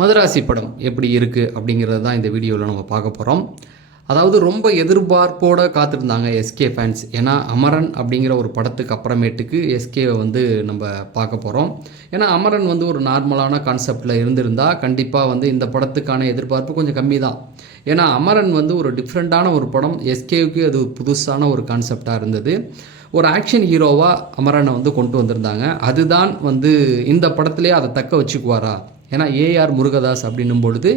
மதராசி படம் எப்படி இருக்குது அப்படிங்கிறது தான் இந்த வீடியோவில் நம்ம பார்க்க போகிறோம். அதாவது ரொம்ப எதிர்பார்ப்போடு காத்திருந்தாங்க எஸ்கே ஃபேன்ஸ். ஏன்னா அமரன் அப்படிங்கிற ஒரு படத்துக்கு அப்புறமேட்டுக்கு எஸ்கேவை நம்ம பார்க்க போகிறோம். ஏன்னா அமரன் ஒரு நார்மலான கான்செப்டில் இருந்திருந்தால் கண்டிப்பாக இந்த படத்துக்கான எதிர்பார்ப்பு கொஞ்சம் கம்மி தான். ஏன்னா அமரன் ஒரு டிஃப்ரெண்ட்டான ஒரு படம். எஸ்கேவுக்கு அது புதுசான ஒரு கான்செப்டாக இருந்தது. ஒரு ஆக்ஷன் ஹீரோவாக அமரனை கொண்டு வந்திருந்தாங்க. அதுதான் இந்த படத்துலேயே அதை தக்க வச்சுக்குவாரா? ஏன்னா ஏஆர் முருகதாஸ் அப்படின்னும் பொழுது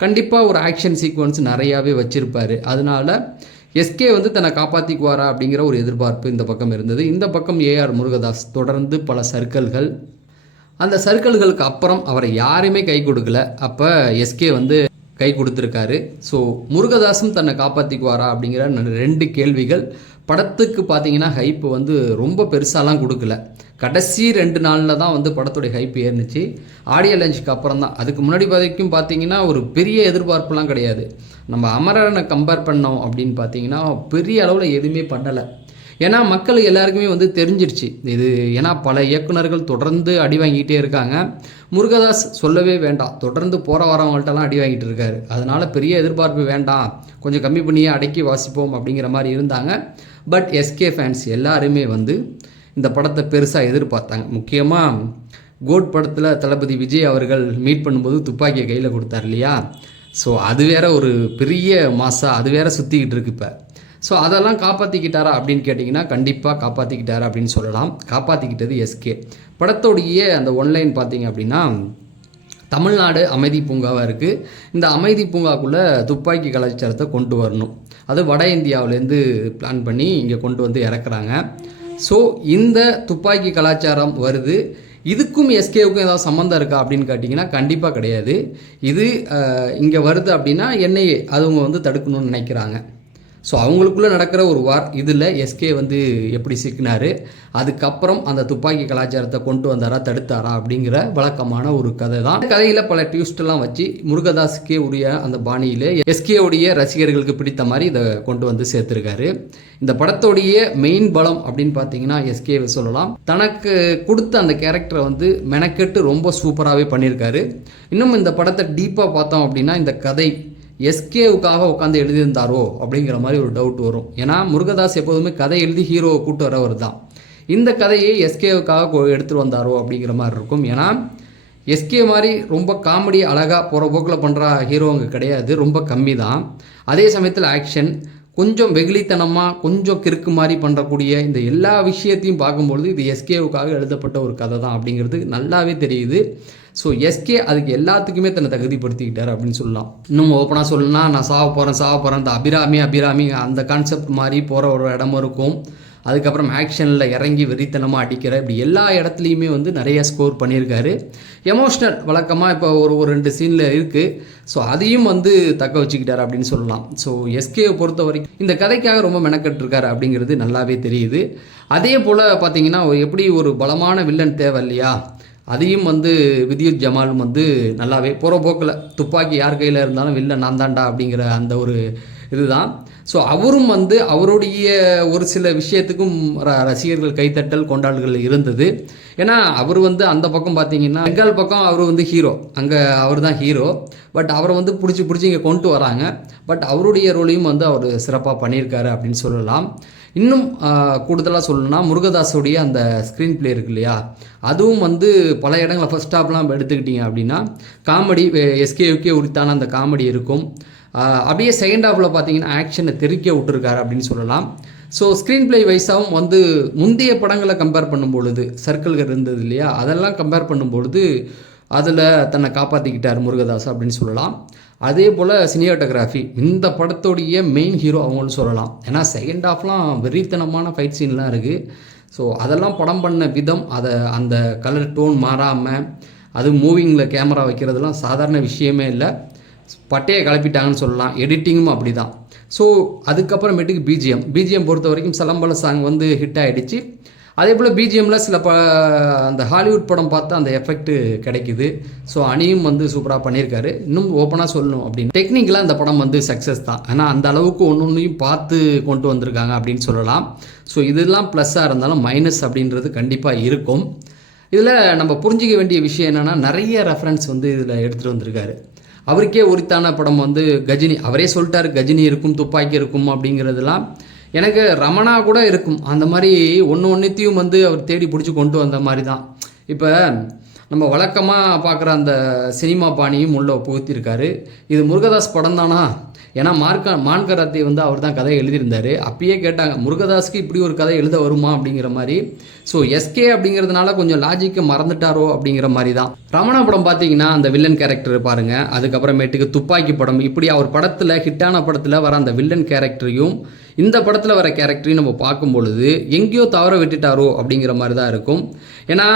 கண்டிப்பாக ஒரு ஆக்ஷன் சீக்வன்ஸ் நிறையாவே வச்சுருப்பார். அதனால எஸ்கே தன்னை காப்பாற்றிக்குவாரா அப்படிங்கிற ஒரு எதிர்பார்ப்பு இந்த பக்கம் இருந்தது. இந்த பக்கம் ஏஆர் முருகதாஸ் தொடர்ந்து பல சர்க்கிள்கள், அந்த சர்க்கிள்களுக்கு அப்புறம் அவரை யாருமே கை கொடுக்கல. அப்போ எஸ்கே கை கொடுத்துருக்காரு. ஸோ முருகதாஸும் தன்னை காப்பாற்றிக்குவாரா அப்படிங்கிற 2 கேள்விகள். படத்துக்கு பார்த்தீங்கன்னா ஹைப்பு ரொம்ப பெருசாலாம் கொடுக்கல. கடைசி 2 நாளில் தான் படத்துடைய ஹைப் ஏறினுச்சு. ஆடியோ லான்ச்சுக்கு அப்புறம் தான். அதுக்கு முன்னாடி வரைக்கும் பார்த்தீங்கன்னா ஒரு பெரிய எதிர்பார்ப்புலாம் கிடையாது. நம்ம அமரனை கம்பேர் பண்ணோம் அப்படின்னு பார்த்தீங்கன்னா பெரிய அளவில் எதுவுமே பண்ணலை. ஏன்னா மக்களுக்கு எல்லாருக்குமே தெரிஞ்சிருச்சு இது. ஏன்னா பல இயக்குநர்கள் தொடர்ந்து அடி வாங்கிட்டே இருக்காங்க. முருகதாஸ் சொல்லவே வேண்டாம், தொடர்ந்து போகிற வரவங்கள்ட்டெல்லாம் அடி வாங்கிட்டு இருக்காரு. அதனால் பெரிய எதிர்பார்ப்பு வேண்டாம், கொஞ்சம் கம்மி பண்ணியே அடக்கி வாசிப்போம் அப்படிங்கிற மாதிரி இருந்தாங்க. பட் எஸ்கே ஃபேன்ஸ் எல்லாருமே இந்த படத்தை பெருசாக எதிர்பார்த்தாங்க. முக்கியமாக கோட் படத்தில் தளபதி விஜய் அவர்கள் மீட் பண்ணும்போது துப்பாக்கியை கையில் கொடுத்தார் இல்லையா? ஸோ அது வேற ஒரு பெரிய மாசா, அது வேற சுற்றிக்கிட்டு இருக்கு இப்போ. ஸோ அதெல்லாம் காப்பாற்றிக்கிட்டாரா அப்படின்னு கேட்டிங்கன்னா கண்டிப்பாக காப்பாற்றிக்கிட்டாரா அப்படின்னு சொல்லலாம். காப்பாற்றிக்கிட்டது எஸ்கே. படத்தோடைய அந்த ஒன்லைன் பார்த்தீங்க அப்படின்னா, தமிழ்நாடு அமைதி பூங்காவாக இருக்குது. இந்த அமைதி பூங்காக்குள்ளே துப்பாக்கி கலாச்சாரத்தை கொண்டு வரணும். அது வட இந்தியாவிலேருந்து பிளான் பண்ணி இங்கே கொண்டு இறக்குறாங்க. ஸோ இந்த துப்பாக்கி கலாச்சாரம் வருது. இதுக்கும் எஸ்கேவுக்கும் ஏதாவது சம்மந்தம் இருக்கா அப்படின்னு கேட்டிங்கன்னா கண்டிப்பாக கிடையாது. இது இங்கே வருது அப்படின்னா என்ஐஏ அது அவங்க தடுக்கணும்னு நினைக்கிறாங்க. ஸோ அவங்களுக்குள்ளே நடக்கிற ஒரு வார். இதில் எஸ்கே எப்படி சிக்கினார், அதுக்கப்புறம் அந்த துப்பாக்கி கலாச்சாரத்தை கொண்டு வந்தாரா தடுத்தாரா அப்படிங்கிற வழக்கமான ஒரு கதை தான். கதையில் பல ட்விஸ்டெல்லாம் வச்சு முருகதாஸுக்கே உரிய அந்த பாணியில் எஸ்கேவுடைய ரசிகர்களுக்கு பிடித்த மாதிரி இதை கொண்டு சேர்த்துருக்காரு. இந்த படத்தோடைய மெயின் பலம் அப்படின்னு பார்த்தீங்கன்னா எஸ்கேவை சொல்லலாம். தனக்கு கொடுத்த அந்த கேரக்டரை மெனக்கெட்டு ரொம்ப சூப்பராகவே பண்ணியிருக்காரு. இன்னும் இந்த படத்தை டீப்பாக பார்த்தோம் அப்படின்னா இந்த கதை எஸ்கேவுக்காக உட்காந்து எழுதியிருந்தாரோ அப்படிங்கிற மாதிரி ஒரு டவுட் வரும். ஏன்னா முருகதாஸ் எப்போதுமே கதை எழுதி ஹீரோவை கூட்டு வரவர் தான். இந்த கதையை எஸ்கேவுக்காக எடுத்துகிட்டு வந்தாரோ அப்படிங்கிற மாதிரி இருக்கும். ஏன்னா எஸ்கே மாதிரி ரொம்ப காமெடி அழகாக போகிற போக்கில் பண்ணுற ஹீரோ அங்கே கிடையாது, ரொம்ப கம்மி தான். அதே சமயத்தில் ஆக்ஷன் கொஞ்சம் வெகுளித்தனமாக கொஞ்சம் கிறுக்கு மாதிரி பண்ணுறக்கூடிய இந்த எல்லா விஷயத்தையும் பார்க்கும்பொழுது இது எஸ்கேவுக்காக எழுதப்பட்ட ஒரு கதை தான் அப்படிங்கிறது நல்லாவே தெரியுது. ஸோ எஸ்கே அதுக்கு எல்லாத்துக்குமே தன்னை தகுதிப்படுத்திக்கிட்டார் அப்படின்னு சொல்லலாம். இன்னும் ஓப்பனாக சொல்லணும்னா நான் சாவ போகிறேன் இந்த அபிராமி அந்த கான்செப்ட் மாதிரி போகிற ஒரு இடமும் இருக்கும். அதுக்கப்புறம் ஆக்ஷனில் இறங்கி வெறித்தனமாக அடிக்கிற இப்படி எல்லா இடத்துலையுமே நிறைய ஸ்கோர் பண்ணியிருக்காரு. எமோஷ்னல் வழக்கமாக இப்போ ஒரு 2 சீனில் இருக்குது. ஸோ அதையும் தக்க வச்சுக்கிட்டார் அப்படின்னு சொல்லலாம். ஸோ எஸ்கேவை பொறுத்த வரைக்கும் இந்த கதைக்காக ரொம்ப மெனக்கட்டுருக்காரு அப்படிங்கிறது நல்லாவே தெரியுது. அதே போல் பார்த்தீங்கன்னா எப்படி ஒரு பலமான வில்லன் தேவை இல்லையா? அதையும் வித்யுத் ஜமாலும் நல்லாவே போகிற போக்கில் துப்பாக்கி யார் கையில் இருந்தாலும் வில்லன் நான் தாண்டா அப்படிங்கிற அந்த ஒரு இதுதான். ஸோ அவரும் அவருடைய ஒரு சில விஷயத்துக்கும் ரசிகர்கள் கைத்தட்டல் கொண்டாடுகள் இருந்தது. ஏன்னா அவர் அந்த பக்கம் பார்த்தீங்கன்னா பெங்கால் பக்கம் அவர் ஹீரோ, அங்கே அவர் தான் ஹீரோ. பட் அவரை பிடிச்சி இங்கே கொண்டு வராங்க. பட் அவருடைய ரோலையும் அவர் சிறப்பாக பண்ணியிருக்காரு அப்படின்னு சொல்லலாம். இன்னும் கூடுதலாக சொல்லணும்னா முருகதாஸுடைய அந்த ஸ்க்ரீன் பிளே இருக்கு இல்லையா, அதுவும் பல இடங்களில் ஃபர்ஸ்ட் ஹாப்லாம் எடுத்துக்கிட்டிங்க அப்படின்னா காமெடி எஸ்கேவுக்கே உரித்தான அந்த காமெடி இருக்கும். அப்படியே செகண்ட் ஹாஃபில் பார்த்தீங்கன்னா ஆக்ஷனை தெறிக்க விட்டுருக்காரு அப்படின்னு சொல்லலாம். ஸோ ஸ்க்ரீன் பிளே வைஸாகவும் முந்தைய படங்களை கம்பேர் பண்ணும்பொழுது சர்க்கிள்கள் இருந்தது இல்லையா, அதெல்லாம் கம்பேர் பண்ணும்பொழுது அதில் தன்னை காப்பாற்றிக்கிட்டார் முருகதாஸ் அப்படின்னு சொல்லலாம். அதே போல் சினிமாட்டோகிராஃபி இந்த படத்தோடைய மெயின் ஹீரோ அவங்களும் சொல்லலாம். ஏன்னா செகண்ட் ஹாஃப்லாம் வெறித்தனமான ஃபைட் சீன்லாம் இருக்குது. ஸோ அதெல்லாம் படம் பண்ண விதம், அதை அந்த கலர் டோன் மாறாமல் அது மூவிங்கில் கேமரா வைக்கிறதுலாம் சாதாரண விஷயமே இல்லை. பட்டையை கிளப்பிட்டாங்கன்னு சொல்லலாம். எடிட்டிங்கும் அப்படி தான். ஸோ அதுக்கப்புறமேட்டுக்கு பிஜிஎம் பொறுத்த வரைக்கும் சலம்பல சாங் ஹிட் ஆகிடுச்சு. அதே போல் பிஜிஎம்மில் சில அந்த ஹாலிவுட் படம் பார்த்தா அந்த எஃபெக்ட் கிடைக்குது. ஸோ அணியும் சூப்பராக பண்ணியிருக்காரு. இன்னும் ஓப்பனாக சொல்லணும் அப்படின்னு டெக்னிக்கலாக இந்த படம் சக்ஸஸ் தான். ஆனால் அந்த அளவுக்கு ஒன்றையும் பார்த்து கொண்டு வந்திருக்காங்க அப்படின்னு சொல்லலாம். ஸோ இதெல்லாம் ப்ளஸ்ஸாக இருந்தாலும் மைனஸ் அப்படின்றது கண்டிப்பாக இருக்கும். இதில் நம்ம புரிஞ்சிக்க வேண்டிய விஷயம் என்னென்னா நிறைய ரெஃபரன்ஸ் வந்து இதில் எடுத்துகிட்டு வந்திருக்காரு. அவருக்கே உரித்தான படம் வந்து கஜினி. அவரே சொல்லிட்டார் கஜினி இருக்கும், துப்பாக்கி இருக்கும் அப்படிங்கிறதுலாம். எனக்கு ரமணா கூட இருக்கும். அந்த மாதிரி ஒன்றுத்தையும் வந்து அவர் தேடி பிடிச்சி கொண்டு வந்த மாதிரி தான். இப்போ நம்ம வழக்கமாக பார்க்குற அந்த சினிமா பாணியும் உள்ள புகுத்திருக்காரு. இது முருகதாஸ் படம் தானா? ஏன்னா மான்கராத்தி வந்து அவர் தான் கதை எழுதியிருந்தார். அப்பயே கேட்டாங்க முருகதாஸுக்கு இப்படி ஒரு கதை எழுத வருமா அப்படிங்கிற மாதிரி. ஸோ எஸ்கே அப்படிங்கிறதுனால கொஞ்சம் லாஜிக்கை மறந்துட்டாரோ அப்படிங்கிற மாதிரி தான். ரமணா படம் பார்த்தீங்கன்னா அந்த வில்லன் கேரக்டர் பாருங்கள், அதுக்கப்புறமேட்டுக்கு துப்பாக்கி படம், இப்படி அவர் படத்தில் ஹிட்டான படத்தில் வர அந்த வில்லன் கேரக்டரையும் இந்த படத்தில் வர கேரக்டரையும் நம்ம பார்க்கும் பொழுது எங்கேயோ தவற விட்டுட்டாரோ அப்படிங்கிற மாதிரி தான் இருக்கும். ஏன்னா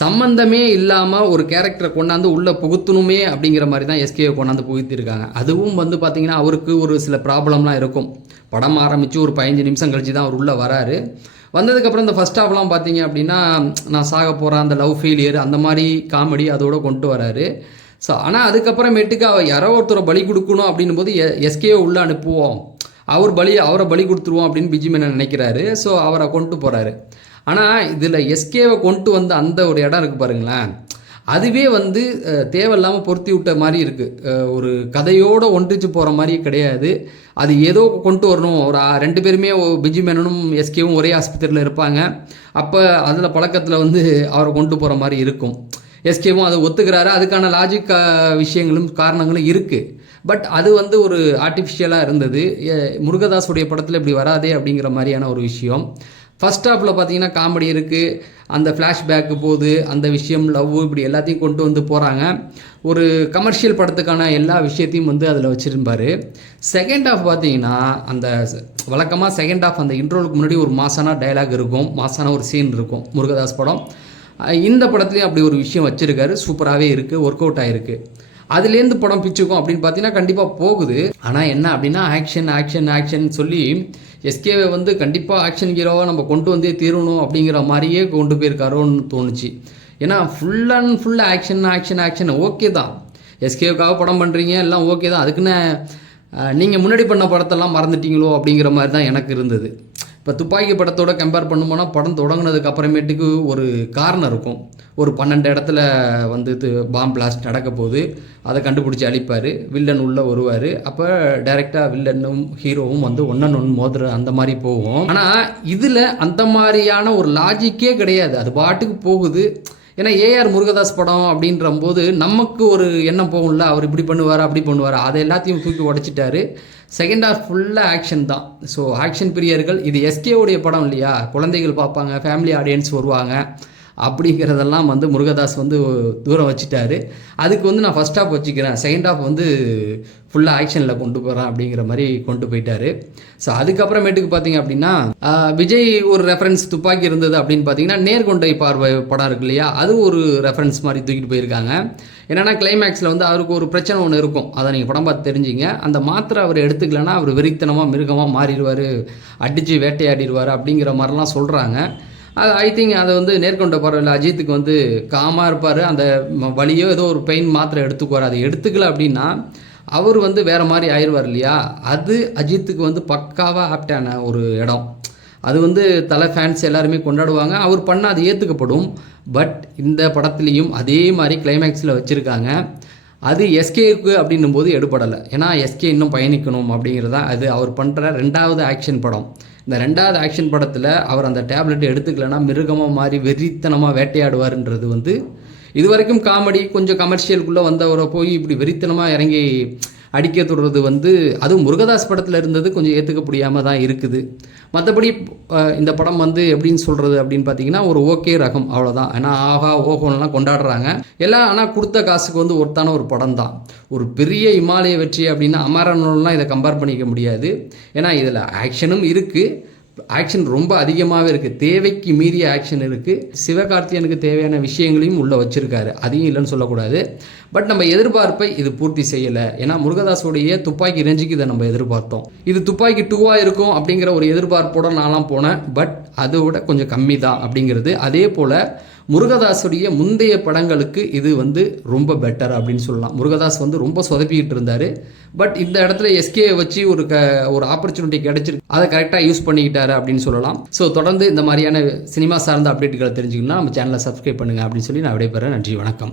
சம்பந்தமே இல்லாமல் ஒரு கேரக்டரை கொண்டாந்து உள்ளே புகுத்தணுமே அப்படிங்கிற மாதிரி தான் எஸ்கேவை கொண்டாந்து புகுத்திருக்காங்க. அதுவும் வந்து பார்த்திங்கன்னா அவருக்கு ஒரு சில ப்ராப்ளம்லாம் இருக்கும். படம் ஆரம்பித்து ஒரு 15 நிமிஷம் கழிச்சு தான் அவர் உள்ளே வராரு. வந்ததுக்கப்புறம் இந்த ஃபஸ்ட் ஹாஃப்லாம் பார்த்தீங்க அப்படின்னா நான் சாக போகிறேன், அந்த லவ் ஃபெயிலியர், அந்த மாதிரி காமெடி அதோடு கொண்டு வராரு. ஸோ ஆனால் அதுக்கப்புறமேட்டுக்கு யாரோ ஒருத்தரை பலி கொடுக்கணும் அப்படின்னும் போது எஸ்கேவை உள்ளே அனுப்புவோம், அவரை பலி கொடுத்துருவோம் அப்படின்னு பிஜிமேனன் நினைக்கிறாரு. ஸோ அவரை கொண்டு போகிறாரு. ஆனால் இதில் எஸ்கேவை கொண்டு வந்த அந்த ஒரு இடம் இருக்குது பாருங்களேன், அதுவே வந்து தேவையில்லாமல் பொருத்தி விட்ட மாதிரி இருக்குது. ஒரு கதையோடு ஒன்றிச்சு போகிற மாதிரி கிடையாது. அது ஏதோ கொண்டு வரணும். ஒரு 2 பேருமே பிஜிமேனனும் எஸ்கேவும் ஒரே ஆஸ்பத்திரியில் இருப்பாங்க. அப்போ அதில் பழக்கத்தில் வந்து அவரை கொண்டு போகிற மாதிரி இருக்கும். எஸ்கேவும் அதை ஒத்துக்கிறாரு. அதுக்கான லாஜிக் விஷயங்களும் காரணங்களும் இருக்குது. பட் அது வந்து ஒரு ஆர்டிஃபிஷியலாக இருந்தது. முருகதாஸுடைய படத்தில் இப்படி வராதே அப்படிங்கிற மாதிரியான ஒரு விஷயம். ஃபஸ்ட் ஹாஃபில் பார்த்தீங்கன்னா காமெடி இருக்குது, அந்த ஃப்ளாஷ்பேக்கு போகுது, அந்த விஷயம் லவ் இப்படி எல்லாத்தையும் கொண்டு வந்து போகிறாங்க. ஒரு கமர்ஷியல் படத்துக்கான எல்லா விஷயத்தையும் வந்து அதில் வச்சுருப்பார். செகண்ட் ஹாஃப் பார்த்தீங்கன்னா அந்த வழக்கமாக செகண்ட் ஹாஃப் அந்த இன்ட்ரோலுக்கு முன்னாடி ஒரு மாசான டைலாக் இருக்கும், மாசான ஒரு சீன் இருக்கும் முருகதாஸ் படம். இந்த படத்துலையும் அப்படி ஒரு விஷயம் வச்சுருக்காரு. சூப்பராகவே இருக்குது, ஒர்க் அவுட் ஆகிருக்கு. அதுலேருந்து படம் பிச்சுக்கும் அப்படின்னு பார்த்தீங்கன்னா கண்டிப்பாக போகுது. ஆனால் என்ன அப்படின்னா ஆக்ஷன் சொல்லி எஸ்கேவை வந்து கண்டிப்பாக ஆக்ஷன் ஹீரோவாக நம்ம கொண்டு வந்தே தீரணும் அப்படிங்கிற மாதிரியே கொண்டு போயிருக்காரோன்னு தோணுச்சு. ஏன்னா full and full action okay தான். எஸ்கேவுக்காக படம் பண்ணுறீங்க, எல்லாம் ஓகே தான். அதுக்குன்னு நீங்கள் முன்னாடி பண்ண படத்தெல்லாம் மறந்துட்டீங்களோ அப்படிங்கிற மாதிரி தான் எனக்கு இருந்தது. இப்போ துப்பாக்கி படத்தோட கம்பேர் பண்ணும்போனா படம் தொடங்கினதுக்கு அப்புறமேட்டுக்கு ஒரு காரணம் இருக்கும். ஒரு 12 இடத்துல வந்து பாம் பிளாஸ்ட் நடக்க போகுது, அதை கண்டுபிடிச்சி அழிப்பார், வில்லன் உள்ளே வருவார். அப்போ டைரெக்டாக வில்லனும் ஹீரோவும் வந்து ஒன்று மோதுற அந்த மாதிரி போகும். ஆனால் இதில் அந்த மாதிரியான ஒரு லாஜிக்கே கிடையாது. அது பாட்டுக்கு போகுது. ஏன்னா ஏஆர் முருகதாஸ் படம் அப்படின்ற போது நமக்கு ஒரு எண்ணம் போகும்ல, அவர் இப்படி பண்ணுவார் அப்படி பண்ணுவார், அதை எல்லாத்தையும் தூக்கி உடைச்சிட்டாரு. செகண்ட் ஹாஃப் ஃபுல்லாக ஆக்ஷன் தான். ஸோ ஆக்ஷன் பிரியர்கள், இது எஸ்கேவுடைய படம் இல்லையா, குழந்தைகள் பார்ப்பாங்க, ஃபேமிலி ஆடியன்ஸ் வருவாங்க அப்படிங்கிறதெல்லாம் வந்து முருகதாஸ் வந்து தூரம் வச்சுட்டாரு. அதுக்கு வந்து நான் ஃபஸ்ட் ஹாஃப் வச்சுக்கிறேன், செகண்ட் ஹாஃப் வந்து ஃபுல்லாக ஆக்ஷனில் கொண்டு போகிறேன் அப்படிங்கிற மாதிரி கொண்டு போயிட்டார். ஸோ அதுக்கப்புறமேட்டுக்கு பார்த்தீங்க அப்படின்னா விஜய் ஒரு ரெஃபரன்ஸ் துப்பாக்கி இருந்தது அப்படின்னு பார்த்தீங்கன்னா நேர்கொண்டை பார்வை படம் இருக்கு இல்லையா, அது ஒரு ரெஃபரன்ஸ் மாதிரி தூக்கிட்டு போயிருக்காங்க. என்னென்னா கிளைமேக்ஸில் வந்து அவருக்கு ஒரு பிரச்சனை ஒன்று இருக்கும், அதை நீங்கள் படம் பார்த்து தெரிஞ்சிங்க. அந்த மாத்திரை அவர் எடுத்துக்கலைன்னா அவர் வெறித்தனமாக மிருகமாக மாறிடுவார், அடித்து வேட்டையாடிடுவார் அப்படிங்கிற மாதிரிலாம் சொல்கிறாங்க. அது ஐ திங்க் அதை வந்து நேர்கொண்ட பார்வையில் அஜித்துக்கு வந்து காமாக இருப்பார், அந்த வலியோ ஏதோ ஒரு பெயின் மாத்திரை எடுத்துக்குவார். அதை எடுத்துக்கல அப்படின்னா அவர் வந்து வேறு மாதிரி ஆயிடுவார் இல்லையா. அது அஜித்துக்கு வந்து பக்காவாக ஆப்டான ஒரு இடம். அது வந்து தலை ஃபேன்ஸ் எல்லாருமே கொண்டாடுவாங்க, அவர் பண்ண அது ஏற்றுக்கப்படும். பட் இந்த படத்துலேயும் அதே மாதிரி கிளைமேக்ஸில் வச்சுருக்காங்க. அது எஸ்கேக்கு அப்படின்னும் போது எடுபடலை. ஏன்னா எஸ்கே இன்னும் பயணிக்கணும் அப்படிங்கிறதான் அது அவர் பண்ணுற 2வது ஆக்ஷன் படம். இந்த 2வது ஆக்ஷன் படத்தில் அவர் அந்த டேப்லெட் எடுத்துக்கலைன்னா மிருகமாக மாதிரி வெறித்தனமாக வேட்டையாடுவார்ன்றது வந்து இது வரைக்கும் காமெடி கொஞ்சம் கமர்ஷியலுக்குள்ளே வந்தவரை போய் இப்படி வெறித்தனமாக இறங்கி அடிக்க தொடுறது வந்து அதுவும் முருகதாஸ் படத்தில் இருந்தது கொஞ்சம் ஏற்றுக்க முடியாமல் தான் இருக்குது. மற்றபடி இந்த படம் வந்து எப்படின்னு சொல்கிறது அப்படின்னு பார்த்தீங்கன்னா ஒரு ஓகே ரகம், அவ்வளோதான். ஏன்னா ஆஹா ஓஹோலாம் கொண்டாடுறாங்க எல்லாம். ஆனால் கொடுத்த காசுக்கு வந்து ஒருத்தான ஒரு படம் தான். ஒரு பெரிய இமாலய வெற்றி அப்படின்னா அமரனோடலாம் இதை கம்பேர் பண்ணிக்க முடியாது. ஏன்னா இதில் ஆக்ஷனும் இருக்குது, ஆக்ஷன் ரொம்ப அதிகமாகவே இருக்குது, தேவைக்கு மீறிய ஆக்ஷன் இருக்குது. சிவகார்த்தியனுக்கு தேவையான விஷயங்களையும் உள்ளே வச்சுருக்காரு, அதையும் இல்லைன்னு சொல்லக்கூடாது. பட் நம்ம எதிர்பார்ப்பை இது பூர்த்தி செய்யலை. ஏன்னா முருகதாஸோடைய துப்பாக்கி ரேஞ்சுக்கு இதை நம்ம எதிர்பார்த்தோம். இது துப்பாக்கி 2 இருக்கும் அப்படிங்கிற ஒரு எதிர்பார்ப்போடு நான்லாம் போனேன். பட் அதை விட கொஞ்சம் கம்மி தான் அப்படிங்கிறது. அதே போல் முருகதாஸுடைய முந்தைய படங்களுக்கு இது வந்து ரொம்ப பெட்டர் அப்படின்னு சொல்லலாம். முருகதாஸ் வந்து ரொம்ப சொதப்பிக்கிட்டு இருந்தார். பட் இந்த இடத்துல எஸ்கே வச்சு ஒரு ஆப்பர்ச்சுனிட்டி கிடைச்சிருக்கு, அதை கரெக்டாக யூஸ் பண்ணிக்கிட்டாரு அப்படின்னு சொல்லலாம். ஸோ தொடர்ந்து இந்த மாதிரியான சினிமா சார்ந்த அப்டேட்டுகளை தெரிஞ்சுக்கணும்னா நம்ம சேனலை சப்ஸ்கிரைப் பண்ணுங்கள் அப்படின்னு சொல்லி நான் விடைபெறேன். நன்றி, வணக்கம்.